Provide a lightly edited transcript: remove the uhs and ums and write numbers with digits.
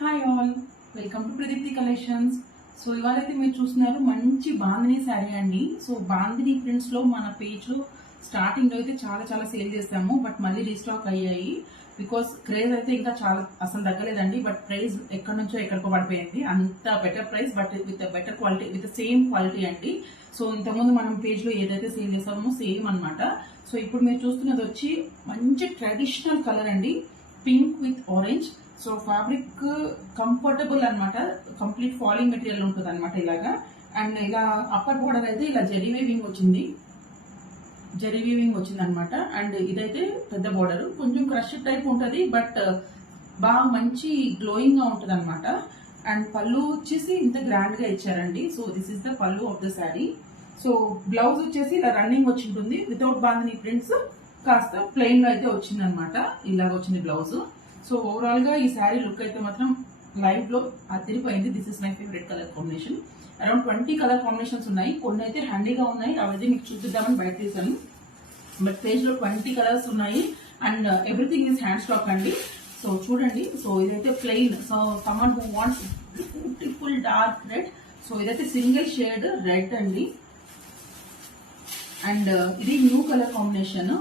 Hi all, welcome to Pradeepti collections. So ఇవాళైతే మీరు చూస్తున్నారు మంచి బాందిని శారీ అండి. సో బాందిని ప్రింట్స్ లో మన పేజ్ స్టార్టింగ్ లో అయితే చాలా చాలా సేల్ చేస్తాము, బట్ మళ్ళీ రీస్టాక్ అయ్యాయి. బికాస్ క్రేజ్ అయితే ఇంకా చాలా అసలు తగ్గలేదండి, బట్ ప్రైస్ ఎక్కడి నుంచో ఎక్కడికో పడిపోయింది. అంత better price but with better quality, with same quality అండి. సో ఇంతకుముందు మనం పేజ్ లో ఏదైతే సేల్ చేస్తామో సేమ్ అనమాట. సో ఇప్పుడు మీరు చూస్తున్నది వచ్చి మంచి ట్రెడిషనల్ కలర్ అండి, pink with orange. So fabric comfortable అనమాట, కంప్లీట్ ఫాలింగ్ మెటీరియల్ ఉంటుంది అనమాట ఇలాగా. అండ్ ఇలా అప్పర్ బోర్డర్ అయితే ఇలా జరీ వీవింగ్ వచ్చింది, జరీ వీవింగ్ వచ్చింది అనమాట. అండ్ ఇదైతే పెద్ద బోర్డర్, కొంచెం క్రష్ టైప్ ఉంటుంది, బట్ బాగా మంచి గ్లోయింగ్ గా ఉంటుంది అనమాట. అండ్ పళ్ళు వచ్చేసి ఇంత గ్రాండ్ గా ఇచ్చారండి. సో దిస్ ఇస్ ద పళ్ళు of the sari. So blouse వచ్చేసి ఇలా రన్నింగ్ వచ్చి ఉంటుంది, వితౌట్ బాందిని ప్రింట్స్, కాస్త ప్లెయిన్ గా అయితే వచ్చింది అనమాట. ఇలాగ వచ్చింది బ్లౌజ్. సో ఓవరాల్ గా ఈ శారీ లుక్ అయితే మాత్రం లైవ్ లో అదిరిపోయింది. This is my favourite colour combination. Around 20 colour combinations ఉన్నాయి, కొన్ని అయితే హ్యాండీగా ఉన్నాయి, అవైతే మీకు చూపిద్దామని బయట తీసాను. బట్ పేజ్ లో 20 కలర్స్ ఉన్నాయి and everything is hand stock అండి. సో చూడండి, సో ఇదైతే plain. So someone who wants beautiful dark red. So ఇదైతే సింగిల్ షేడ్ రెడ్ అండి. అండ్ ఇది న్యూ కలర్ కాంబినేషన్.